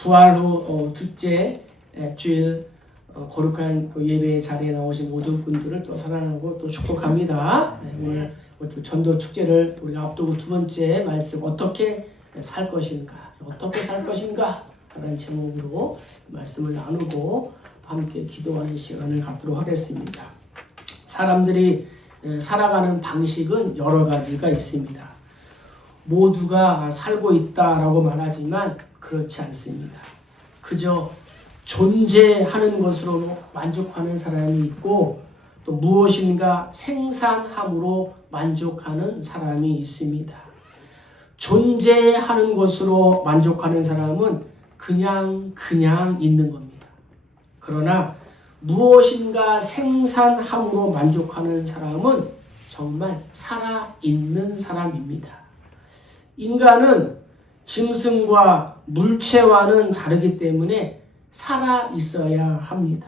부활 후 둘째 주일 거룩한 그 예배 자리에 나오신 모든 분들을 또 사랑하고 또 축복합니다. 오늘 전도 축제를 우리가 앞두고 두 번째 말씀, 어떻게 살 것인가, 어떻게 살 것인가 라는 제목으로 말씀을 나누고 함께 기도하는 시간을 갖도록 하겠습니다. 사람들이 살아가는 방식은 여러 가지가 있습니다. 모두가 살고 있다라고 말하지만 그렇지 않습니다. 그저 존재하는 것으로 만족하는 사람이 있고 또 무엇인가 생산함으로 만족하는 사람이 있습니다. 존재하는 것으로 만족하는 사람은 그냥 있는 겁니다. 그러나 무엇인가 생산함으로 만족하는 사람은 정말 살아있는 사람입니다. 인간은 짐승과 물체와는 다르기 때문에 살아있어야 합니다.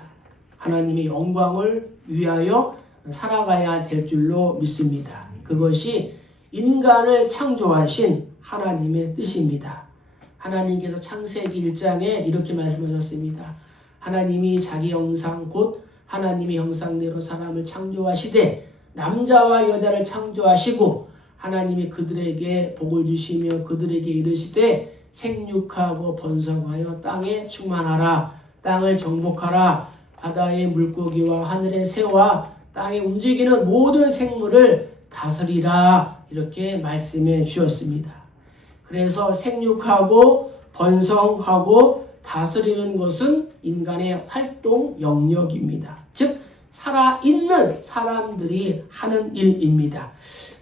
하나님의 영광을 위하여 살아가야 될 줄로 믿습니다. 그것이 인간을 창조하신 하나님의 뜻입니다. 하나님께서 창세기 1장에 이렇게 말씀하셨습니다. 하나님이 자기 형상 곧 하나님의 형상대로 사람을 창조하시되 남자와 여자를 창조하시고 하나님이 그들에게 복을 주시며 그들에게 이르시되 생육하고 번성하여 땅에 충만하라. 땅을 정복하라. 바다의 물고기와 하늘의 새와 땅에 움직이는 모든 생물을 다스리라. 이렇게 말씀해 주셨습니다. 그래서 생육하고 번성하고 다스리는 것은 인간의 활동 영역입니다. 즉 살아있는 사람들이 하는 일입니다.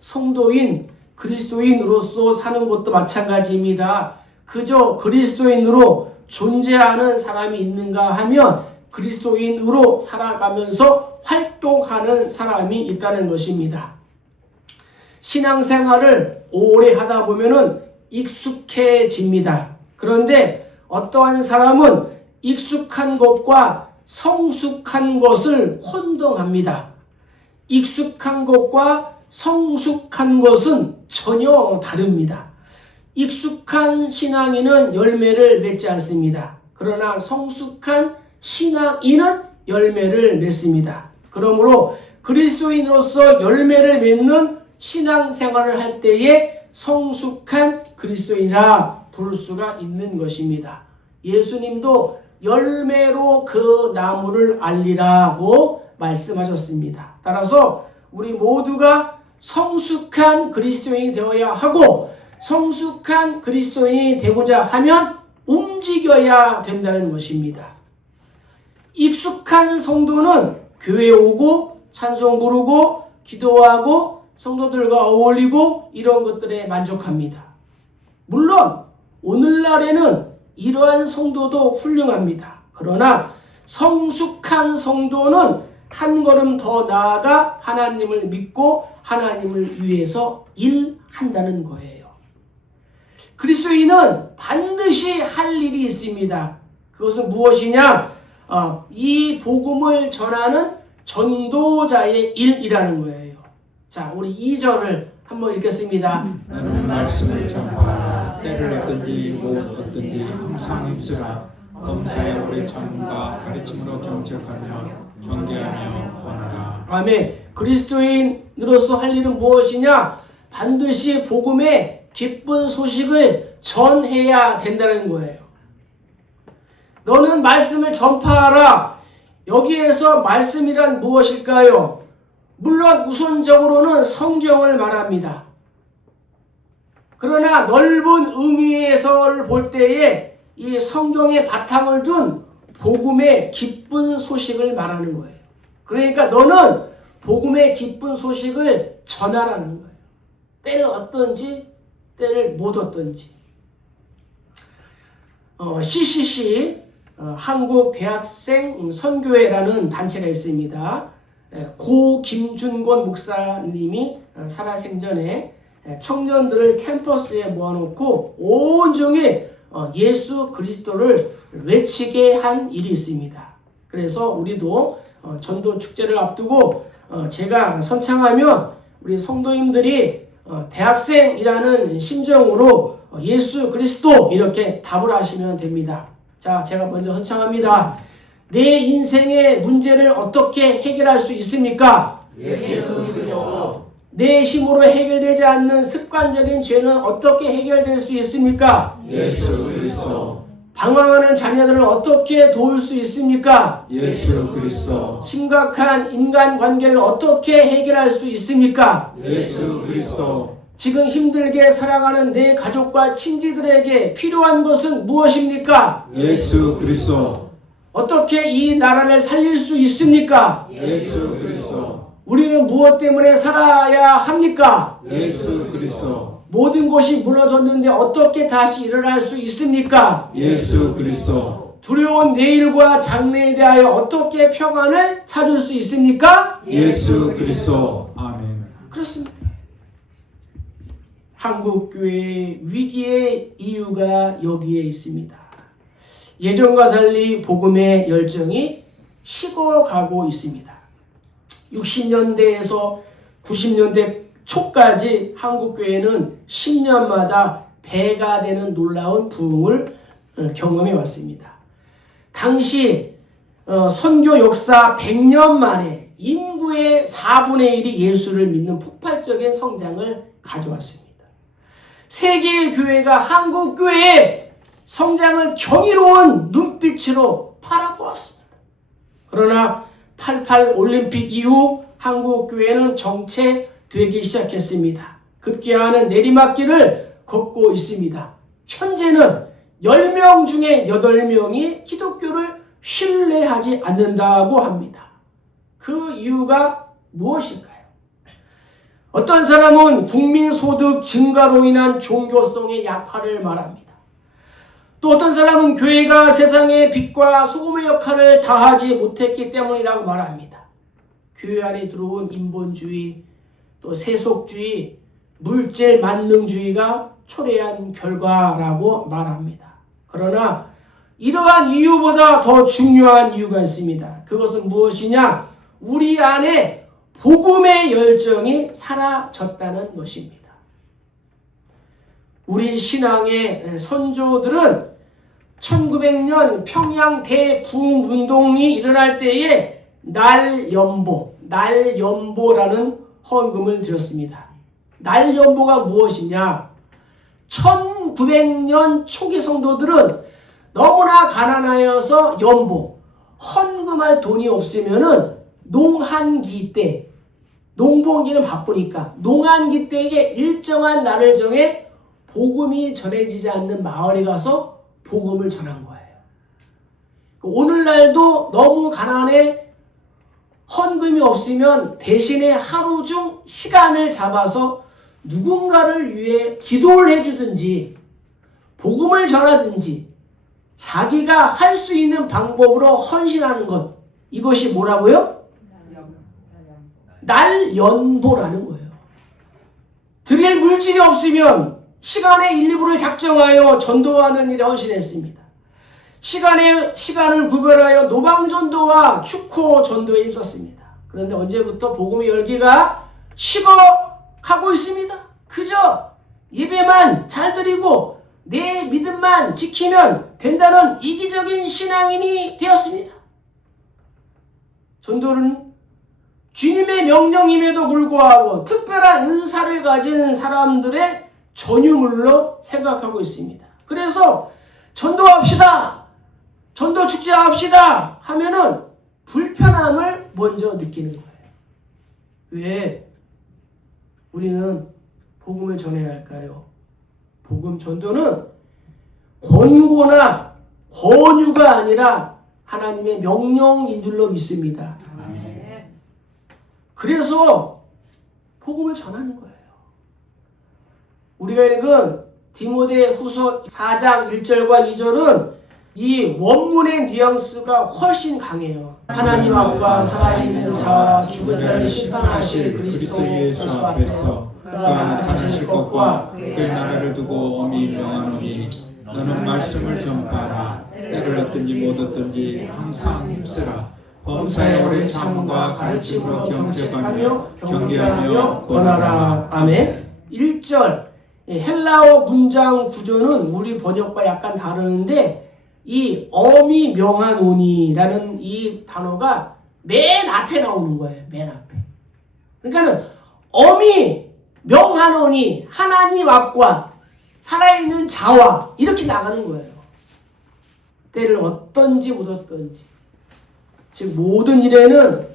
성도인 그리스도인으로서 사는 것도 마찬가지입니다. 그저 그리스도인으로 존재하는 사람이 있는가 하면 그리스도인으로 살아가면서 활동하는 사람이 있다는 것입니다. 신앙생활을 오래 하다 보면은 익숙해집니다. 그런데 어떠한 사람은 익숙한 것과 성숙한 것을 혼동합니다. 익숙한 것과 성숙한 것은 전혀 다릅니다. 익숙한 신앙인은 열매를 맺지 않습니다. 그러나 성숙한 신앙인은 열매를 맺습니다. 그러므로 그리스도인으로서 열매를 맺는 신앙생활을 할 때에 성숙한 그리스도인이라 부를 수가 있는 것입니다. 예수님도 열매로 그 나무를 알리라고 말씀하셨습니다. 따라서 우리 모두가 성숙한 그리스도인이 되어야 하고 성숙한 그리스도인이 되고자 하면 움직여야 된다는 것입니다. 익숙한 성도는 교회에 오고 찬송 부르고 기도하고 성도들과 어울리고 이런 것들에 만족합니다. 물론 오늘날에는 이러한 성도도 훌륭합니다. 그러나 성숙한 성도는 한 걸음 더 나아가 하나님을 믿고 하나님을 위해서 일한다는 거예요. 그리스도인은 반드시 할 일이 있습니다. 그것은 무엇이냐? 이 복음을 전하는 전도자의 일이라는 거예요. 자, 우리 2절을 한번 읽겠습니다. 나는 말씀을 전하라. 때를 얻든지 못 얻든지 항상 입수라. 범사에 오래 참음과 가르침으로 경책하며 경계하며 권하라. 아멘. 그리스도인으로서 할 일은 무엇이냐? 반드시 복음의 기쁜 소식을 전해야 된다는 거예요. 너는 말씀을 전파하라. 여기에서 말씀이란 무엇일까요? 물론 우선적으로는 성경을 말합니다. 그러나 넓은 의미에서 볼 때에 이 성경의 바탕을 둔 복음의 기쁜 소식을 말하는 거예요. 그러니까 너는 복음의 기쁜 소식을 전하라는 거예요. 때를 얻든지 때를 못 얻든지. CCC 한국 대학생 선교회라는 단체가 있습니다. 고 김준권 목사님이 살아생전에 청년들을 캠퍼스에 모아놓고 온종일 예수 그리스도를 외치게 한 일이 있습니다. 그래서 우리도 전도 축제를 앞두고 제가 선창하면 우리 성도님들이 대학생이라는 심정으로 예수 그리스도 이렇게 답을 하시면 됩니다. 자, 제가 먼저 헌창합니다. 내 인생의 문제를 어떻게 해결할 수 있습니까? 예수 그리스도. 내 힘으로 해결되지 않는 습관적인 죄는 어떻게 해결될 수 있습니까? 예수 그리스도. 방황하는 자녀들을 어떻게 도울 수 있습니까? 예수 그리스도. 심각한 인간관계를 어떻게 해결할 수 있습니까? 예수 그리스도. 지금 힘들게 살아가는 내 가족과 친지들에게 필요한 것은 무엇입니까? 예수 그리스도. 어떻게 이 나라를 살릴 수 있습니까? 예수 그리스도. 우리는 무엇 때문에 살아야 합니까? 예수 그리스도. 모든 것이 무너졌는데 어떻게 다시 일어날 수 있습니까? 예수 그리스도. 두려운 내일과 장래에 대하여 어떻게 평안을 찾을 수 있습니까? 예수 그리스도. 아멘. 그렇습니다. 한국교회의 위기의 이유가 여기에 있습니다. 예전과 달리 복음의 열정이 식어가고 있습니다. 60년대에서 90년대 초까지 한국교회는 10년마다 배가 되는 놀라운 부흥을 경험해 왔습니다. 당시 선교 역사 100년 만에 인구의 4분의 1이 예수를 믿는 폭발적인 성장을 가져왔습니다. 세계의 교회가 한국교회의 성장을 경이로운 눈빛으로 바라보았습니다. 그러나 88 올림픽 이후 한국교회는 정체되기 시작했습니다. 급기야는 내리막길을 걷고 있습니다. 현재는 10명 중에 8명이 기독교를 신뢰하지 않는다고 합니다. 그 이유가 무엇일까요? 어떤 사람은 국민소득 증가로 인한 종교성의 약화를 말합니다. 또 어떤 사람은 교회가 세상의 빛과 소금의 역할을 다하지 못했기 때문이라고 말합니다. 교회 안에 들어온 인본주의, 또 세속주의, 물질 만능주의가 초래한 결과라고 말합니다. 그러나 이러한 이유보다 더 중요한 이유가 있습니다. 그것은 무엇이냐? 우리 안에 복음의 열정이 사라졌다는 것입니다. 우리 신앙의 선조들은 1900년 평양 대부흥운동이 일어날 때에 날연보라는 헌금을 드렸습니다. 날연보가 무엇이냐? 1900년 초기 성도들은 너무나 가난하여서 헌금할 돈이 없으면은 농한기 때, 농번기는 바쁘니까 농한기 때에 일정한 날을 정해 복음이 전해지지 않는 마을에 가서 복음을 전한 거예요. 오늘날도 너무 가난해 헌금이 없으면 대신에 하루 중 시간을 잡아서 누군가를 위해 기도를 해주든지 복음을 전하든지 자기가 할 수 있는 방법으로 헌신하는 것, 이것이 뭐라고요? 날연보라는 거예요. 드릴 물질이 없으면 시간의 1, 2분을 작정하여 전도하는 일에 헌신했습니다. 시간을 구별하여 노방전도와 축호 전도에 힘썼습니다. 그런데 언제부터 복음의 열기가 식어가고 있습니다. 그저 예배만 잘 드리고 내 믿음만 지키면 된다는 이기적인 신앙인이 되었습니다. 전도는 주님의 명령임에도 불구하고 특별한 은사를 가진 사람들의 전유물로 생각하고 있습니다. 그래서 전도합시다, 전도 축제합시다 하면은 불편함을 먼저 느끼는 거예요. 왜 우리는 복음을 전해야 할까요? 복음 전도는 권고나 권유가 아니라 하나님의 명령인 줄로 믿습니다. 그래서 복음을 전하는 거예요. 우리가 읽은 디모데 후서 4장 1절과 2절은 이 원문의 뉘앙스가 훨씬 강해요. 하나님 앞과 살아있는 자와 죽은 자를 심판하실 그리스도 예수 앞에서 그가 나타나실 것과 그의 나라를 두고 엄히 명하노니 너는 말씀을 전파하라. 때를 얻든지 못 얻든지 항상 힘쓰라. 범사에 오래 참음과 가르침으로 경책하며 경계하며 권하라. 아멘. 1절 헬라어 문장 구조는 우리 번역과 약간 다르는데 이 엄히 명하노니라는 이 단어가 맨 앞에 나오는 거예요. 맨 앞에. 그러니까는 엄히 명하노니 하나님 앞과 살아있는 자와 이렇게 나가는 거예요. 때를 얻든지 못 얻든지. 즉 모든 일에는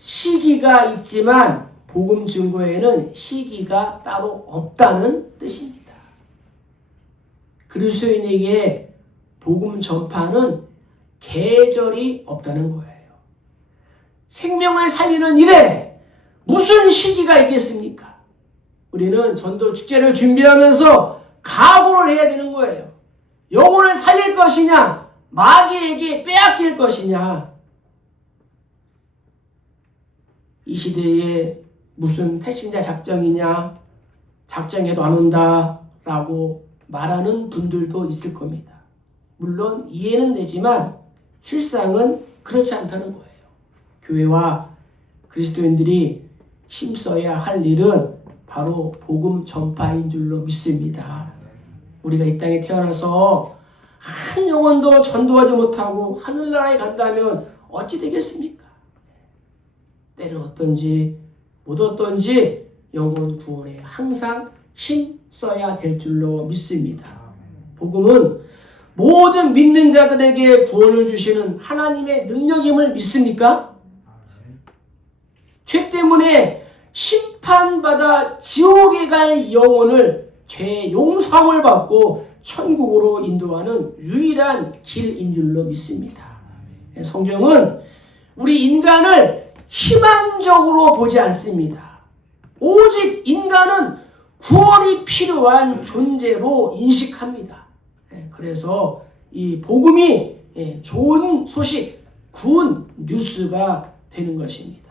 시기가 있지만 복음 증거에는 시기가 따로 없다는 뜻입니다. 그리스도인에게 복음 전파는 계절이 없다는 거예요. 생명을 살리는 일에 무슨 시기가 있겠습니까? 우리는 전도 축제를 준비하면서 각오를 해야 되는 거예요. 영혼을 살릴 것이냐, 마귀에게 빼앗길 것이냐. 이 시대에 무슨 태신자 작정이냐, 작정해도 안 온다라고 말하는 분들도 있을 겁니다. 물론 이해는 되지만 실상은 그렇지 않다는 거예요. 교회와 그리스도인들이 힘써야 할 일은 바로 복음 전파인 줄로 믿습니다. 우리가 이 땅에 태어나서 한 영혼도 전도하지 못하고 하늘나라에 간다면 어찌 되겠습니까? 때를 얻든지 못 얻든지 영혼 구원에 항상 힘써야 될 줄로 믿습니다. 복음은 모든 믿는 자들에게 구원을 주시는 하나님의 능력임을 믿습니까? 죄 때문에 심판받아 지옥에 갈 영혼을 죄 용서함을 받고 천국으로 인도하는 유일한 길인 줄로 믿습니다. 성경은 우리 인간을 희망적으로 보지 않습니다. 오직 인간은 구원이 필요한 존재로 인식합니다. 그래서 이 복음이 좋은 소식, 굿 뉴스가 되는 것입니다.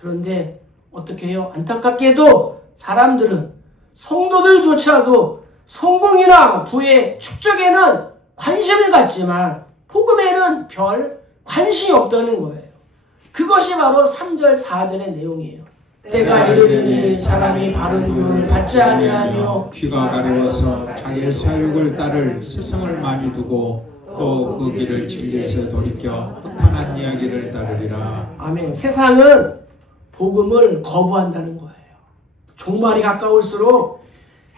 그런데 어떻게 해요? 안타깝게도 사람들은 성도들조차도 성공이나 부의 축적에는 관심을 갖지만 복음에는 별 관심이 없다는 거예요. 그것이 바로 3절, 4절의 내용이에요. 때가 이르리니 사람이 바른 교훈을 받지 아니하며 귀가 가려워서 자기의 사욕을 따를 스승을 많이 두고 또 그 길을 진리에서 돌이켜 허탄한 이야기를 따르리라. 아멘. 세상은 복음을 거부한다는 거예요. 종말이 가까울수록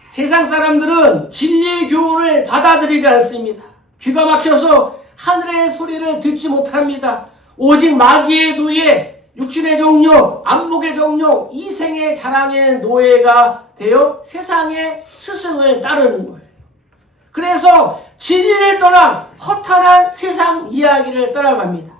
세상 사람들은 진리의 교훈을 받아들이지 않습니다. 귀가 막혀서 하늘의 소리를 듣지 못합니다. 오직 마귀의 노예, 육신의 정욕, 안목의 정욕, 이생의 자랑의 노예가 되어 세상의 스승을 따르는 거예요. 그래서 진리를 떠나 허탄한 세상 이야기를 따라갑니다.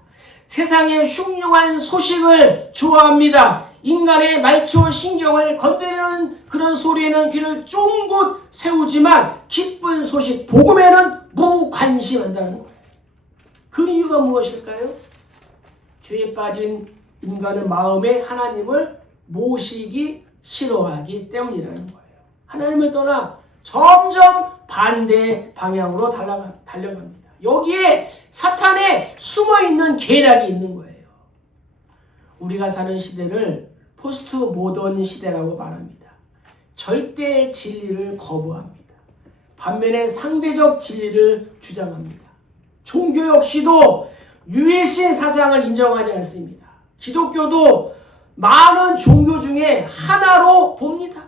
세상의 흉흉한 소식을 좋아합니다. 인간의 말초 신경을 건드리는 그런 소리에는 귀를 쫑긋 세우지만 기쁜 소식, 복음에는 무관심한다는 거예요. 그 이유가 무엇일까요? 죄에 빠진 인간의 마음에 하나님을 모시기 싫어하기 때문이라는 거예요. 하나님을 떠나 점점 반대 방향으로 달려갑니다. 여기에 사탄의 숨어있는 계략이 있는 거예요. 우리가 사는 시대를 포스트 모던 시대라고 말합니다. 절대 진리를 거부합니다. 반면에 상대적 진리를 주장합니다. 종교 역시도 유일신 사상을 인정하지 않습니다. 기독교도 많은 종교 중에 하나로 봅니다.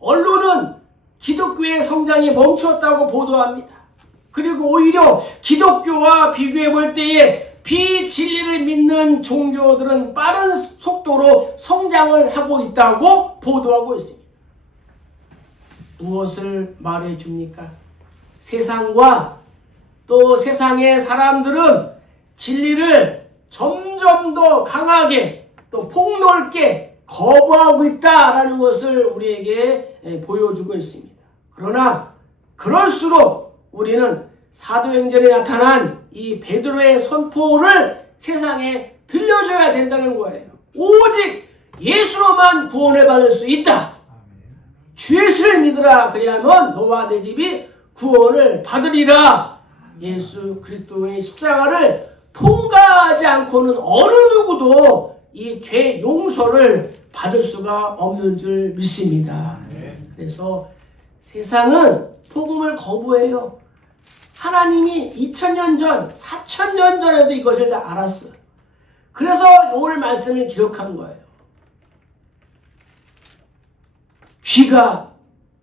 언론은 기독교의 성장이 멈췄다고 보도합니다. 그리고 오히려 기독교와 비교해 볼 때에 비진리를 믿는 종교들은 빠른 속도로 성장을 하고 있다고 보도하고 있습니다. 무엇을 말해 줍니까? 세상과 또 세상의 사람들은 진리를 점점 더 강하게 또 폭넓게 거부하고 있다라는 것을 우리에게 보여주고 있습니다. 그러나 그럴수록 우리는 사도행전에 나타난 이 베드로의 선포를 세상에 들려줘야 된다는 거예요. 오직 예수로만 구원을 받을 수 있다. 주 예수를 믿으라. 그리하면 너와 내 집이 구원을 받으리라. 예수 그리스도의 십자가를 통과하지 않고는 어느 누구도 이 죄 용서를 받을 수가 없는 줄 믿습니다. 그래서 세상은 복음을 거부해요. 하나님이 2000년 전, 4000년 전에도 이것을 다 알았어요. 그래서 오늘 말씀을 기록한 거예요. 귀가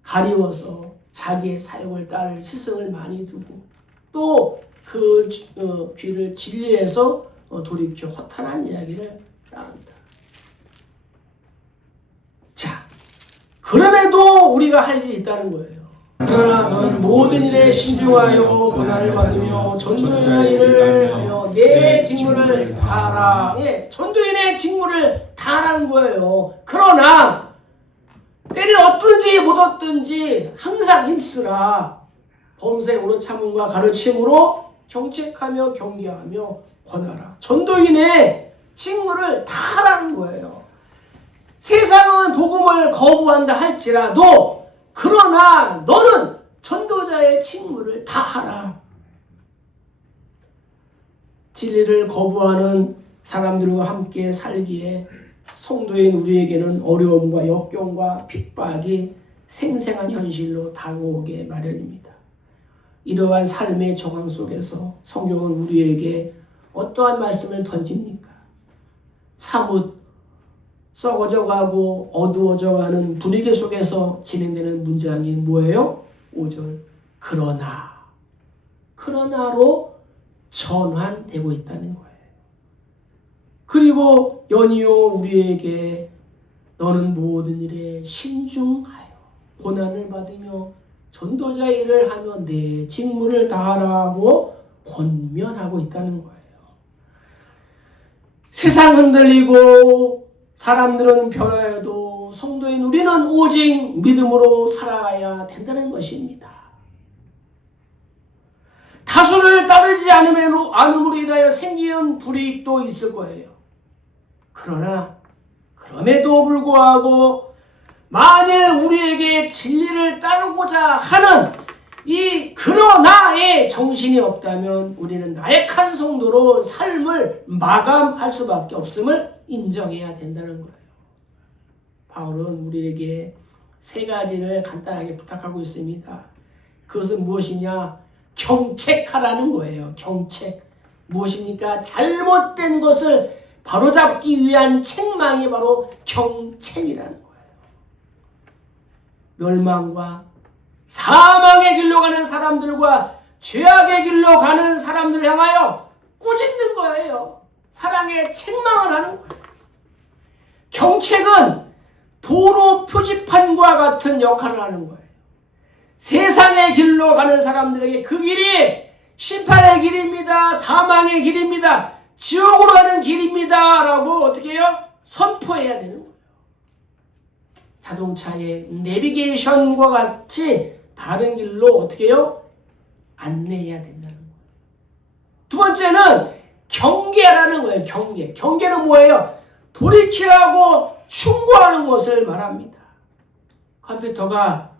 가리워서 자기의 사역을 따를 스승을 많이 두고 또 그 귀를 진리해서 돌이켜 허탄한 이야기를 따른다. 자, 그럼에도 우리가 할 일이 있다는 거예요. 그러나 너는 모든 일에 신중하여 고난을 받으며 전도인의 일을 하며 내 직무를 다하라. 예, 전도인의 직무를 다하라는 거예요. 그러나 때를 얻든지 못 얻든지 항상 힘쓰라. 범사에 옳은 참음과 가르침으로 경책하며 경계하며 권하라. 전도인의 직무를 다 하라는 거예요. 세상은 복음을 거부한다 할지라도 그러나 너는 전도자의 직무를 다 하라. 진리를 거부하는 사람들과 함께 살기에 성도인 우리에게는 어려움과 역경과 핍박이 생생한 현실로 다가오게 마련입니다. 이러한 삶의 정황 속에서 성경은 우리에게 어떠한 말씀을 던집니까? 사뭇 썩어져가고 어두워져가는 분위기 속에서 진행되는 문장이 뭐예요? 5절 그러나로 전환되고 있다는 거예요. 그리고 연이어 우리에게 너는 모든 일에 신중하여 고난을 받으며 전도자 일을 하며 내 직무를 다하라고 권면하고 있다는 거예요. 세상 흔들리고 사람들은 변화해도 성도인 우리는 오직 믿음으로 살아가야 된다는 것입니다. 다수를 따르지 않음으로 인하여 생기는 불이익도 있을 거예요. 그럼에도 불구하고 만일 우리에게 진리를 따르고자 하는 이 그러나의 정신이 없다면 우리는 나약한 성도로 삶을 마감할 수밖에 없음을 인정해야 된다는 거예요. 바울은 우리에게 세 가지를 간단하게 부탁하고 있습니다. 그것은 무엇이냐? 경책하라는 거예요. 경책. 무엇입니까? 잘못된 것을 바로잡기 위한 책망이 바로 경책이라는 거예요. 멸망과 사망의 길로 가는 사람들과 죄악의 길로 가는 사람들을 향하여 꾸짖는 거예요. 사랑의 책망을 하는 거예요. 경책은 도로 표지판과 같은 역할을 하는 거예요. 세상의 길로 가는 사람들에게 그 길이 심판의 길입니다. 사망의 길입니다. 지옥으로 가는 길입니다. 라고 어떻게 해요? 선포해야 되는 거예요. 자동차의 내비게이션과 같이 다른 길로 어떻게 해요? 안내해야 된다는 거예요. 두 번째는 경계라는 거예요. 경계. 경계는 뭐예요? 돌이키라고 충고하는 것을 말합니다. 컴퓨터가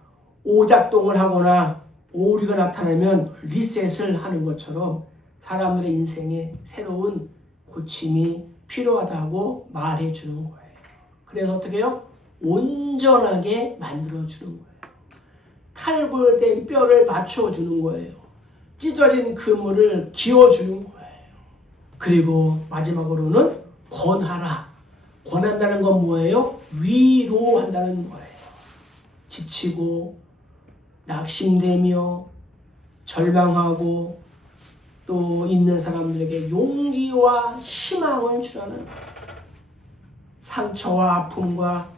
오작동을 하거나 오류가 나타나면 리셋을 하는 것처럼 사람들의 인생에 새로운 고침이 필요하다고 말해주는 거예요. 그래서 어떻게 해요? 온전하게 만들어주는 거예요. 탈골된 뼈를 맞춰주는 거예요. 찢어진 그물을 기어주는 거예요. 그리고 마지막으로는 권하라. 권한다는 건 뭐예요? 위로한다는 거예요. 지치고 낙심되며 절망하고 또 있는 사람들에게 용기와 희망을 주라는 거예요. 상처와 아픔과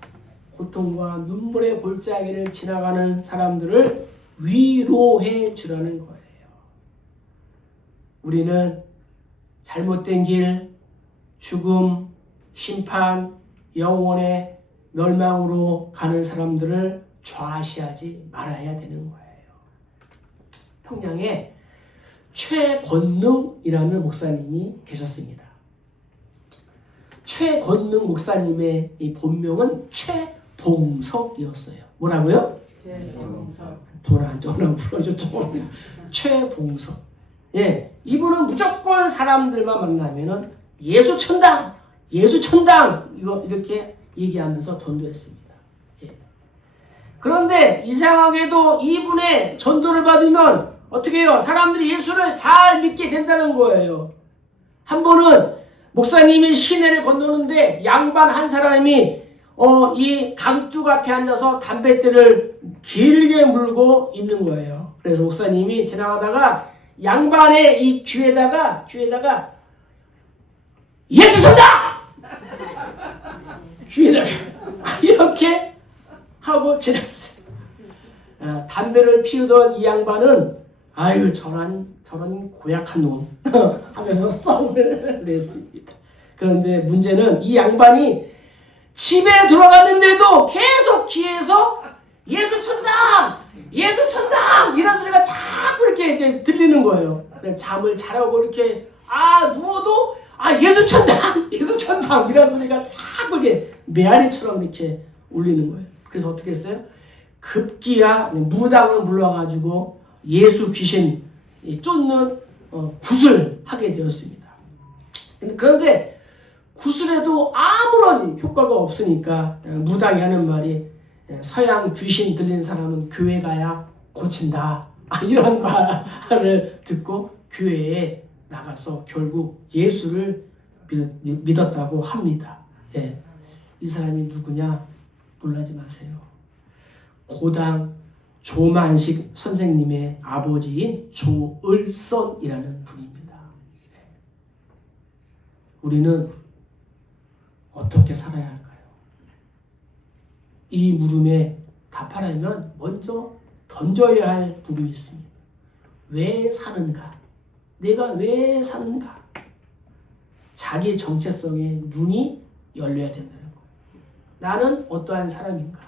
고통과 눈물의 골짜기를 지나가는 사람들을 위로해 주라는 거예요. 우리는 잘못된 길, 죽음, 심판, 영혼의 멸망으로 가는 사람들을 좌시하지 말아야 되는 거예요. 평양에 최권능이라는 목사님이 계셨습니다. 최권능 목사님의 이 본명은 최봉석이었어요. 뭐라고요? 전화 불러줘. 최봉석. 예, 이분은 무조건 사람들만 만나면은 예수 천당, 예수 천당 이렇게 얘기하면서 전도했습니다. 예. 그런데 이상하게도 이분의 전도를 받으면 어떻게 해요? 사람들이 예수를 잘 믿게 된다는 거예요. 한 번은 목사님이 시내를 건너는데 양반 한 사람이 이 강둑 앞에 앉아서 담뱃대를 길게 물고 있는 거예요. 그래서 목사님이 지나가다가 양반의 이 귀에다가 예수 천다! 귀에다가 이렇게 하고 지나갔어요. 담배를 피우던 이 양반은 아유 저런 고약한 놈 하면서 썸을 냈습니다. 그런데 문제는 이 양반이 집에 돌아갔는데도 계속 귀에서 예수 천당! 예수 천당! 이런 소리가 자꾸 이렇게 이제 들리는 거예요. 잠을 자려고 이렇게 누워도 예수 천당! 예수 천당! 이런 소리가 자꾸 이렇게 메아리처럼 이렇게 울리는 거예요. 그래서 어떻게 했어요? 급기야 무당을 불러가지고 예수 귀신 쫓는 굿을 하게 되었습니다. 그런데 굿을해도 아무런 효과가 없으니까 무당이 하는 말이 서양 귀신 들린 사람은 교회 가야 고친다. 이런 말을 듣고 교회에 나가서 결국 예수를 믿었다고 합니다. 이 사람이 누구냐? 놀라지 마세요. 고당 조만식 선생님의 아버지인 조을선이라는 분입니다. 우리는 어떻게 살아야 할까요? 이 물음에 답하려면 먼저 던져야 할 물음이 있습니다. 왜 사는가? 내가 왜 사는가? 자기 정체성에 눈이 열려야 된다는 거예요. 나는 어떠한 사람인가?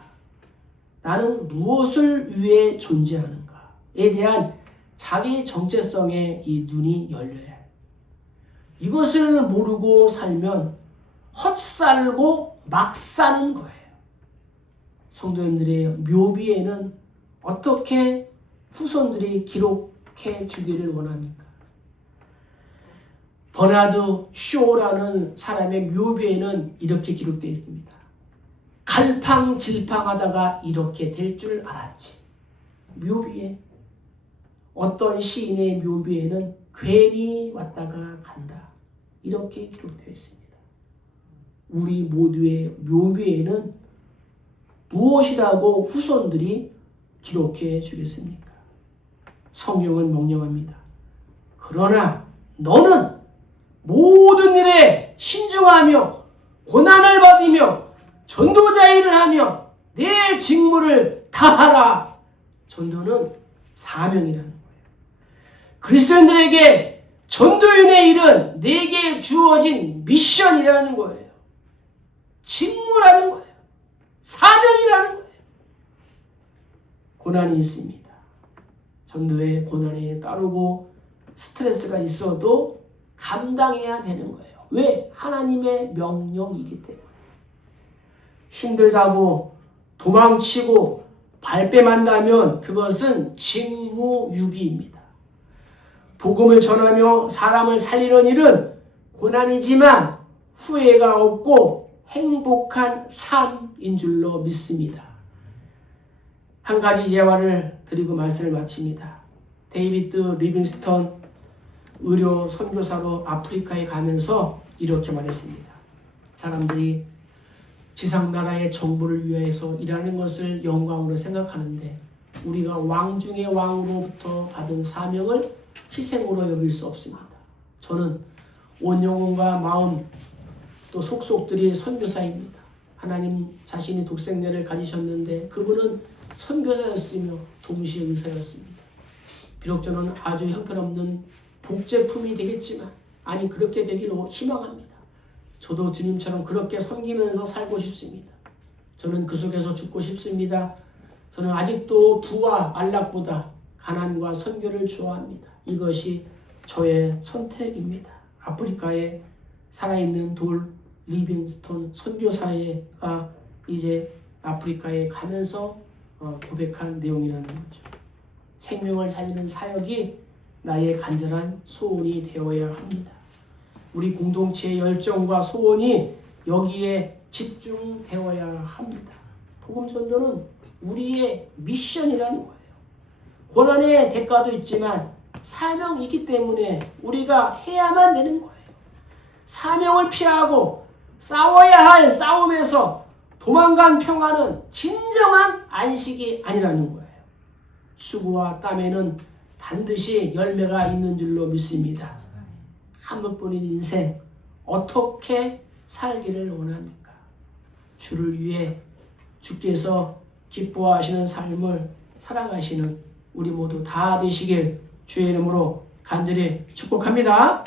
나는 무엇을 위해 존재하는가에 대한 자기 정체성에 이 눈이 열려야 해요. 이것을 모르고 살면 헛살고 막 사는 거예요. 성도님들의 묘비에는 어떻게 후손들이 기록해 주기를 원합니까? 버나드 쇼라는 사람의 묘비에는 이렇게 기록되어 있습니다. 갈팡질팡하다가 이렇게 될 줄 알았지. 묘비에 어떤 시인의 묘비에는 괜히 왔다가 간다. 이렇게 기록되어 있습니다. 우리 모두의 묘비에는 무엇이라고 후손들이 기록해 주겠습니까? 성경은 명령합니다. 그러나 너는 모든 일에 신중하며 고난을 받으며 전도자 일을 하며 내 직무를 다하라. 전도는 사명이라는 거예요. 그리스도인들에게 전도인의 일은 내게 주어진 미션이라는 거예요. 직무라는 거예요. 사명이라는 거예요. 고난이 있습니다. 전도의 고난에 따르고 스트레스가 있어도 감당해야 되는 거예요. 왜? 하나님의 명령이기 때문에. 힘들다고 도망치고 발뺌한다면 그것은 직무유기입니다. 복음을 전하며 사람을 살리는 일은 고난이지만 후회가 없고 행복한 삶인 줄로 믿습니다. 한 가지 예화를 드리고 말씀을 마칩니다. 데이비드 리빙스턴 의료 선교사로 아프리카에 가면서 이렇게 말했습니다. 사람들이 지상나라의 정부를 위해서 일하는 것을 영광으로 생각하는데 우리가 왕 중의 왕으로부터 받은 사명을 희생으로 여길 수 없습니다. 저는 온 영혼과 마음 또 속속들이 선교사입니다. 하나님 자신이 독생자를 가지셨는데 그분은 선교사였으며 동시에 의사였습니다. 비록 저는 아주 형편없는 복제품이 되겠지만 그렇게 되기를 희망합니다. 저도 주님처럼 그렇게 섬기면서 살고 싶습니다. 저는 그 속에서 죽고 싶습니다. 저는 아직도 부와 안락보다 가난과 선교를 좋아합니다. 이것이 저의 선택입니다. 아프리카에 살아있는 돌 리빙스톤 선교사가 이제 아프리카에 가면서 고백한 내용이라는 거죠. 생명을 살리는 사역이 나의 간절한 소원이 되어야 합니다. 우리 공동체의 열정과 소원이 여기에 집중되어야 합니다. 복음 전도는 우리의 미션이라는 거예요. 고난의 대가도 있지만 사명이 있기 때문에 우리가 해야만 되는 거예요. 사명을 피하고 싸워야 할 싸움에서 도망간 평화는 진정한 안식이 아니라는 거예요. 수고와 땀에는 반드시 열매가 있는 줄로 믿습니다. 한 번뿐인 인생 어떻게 살기를 원합니까? 주를 위해 주께서 기뻐하시는 삶을 살아가시는 우리 모두 다 되시길 주의 이름으로 간절히 축복합니다.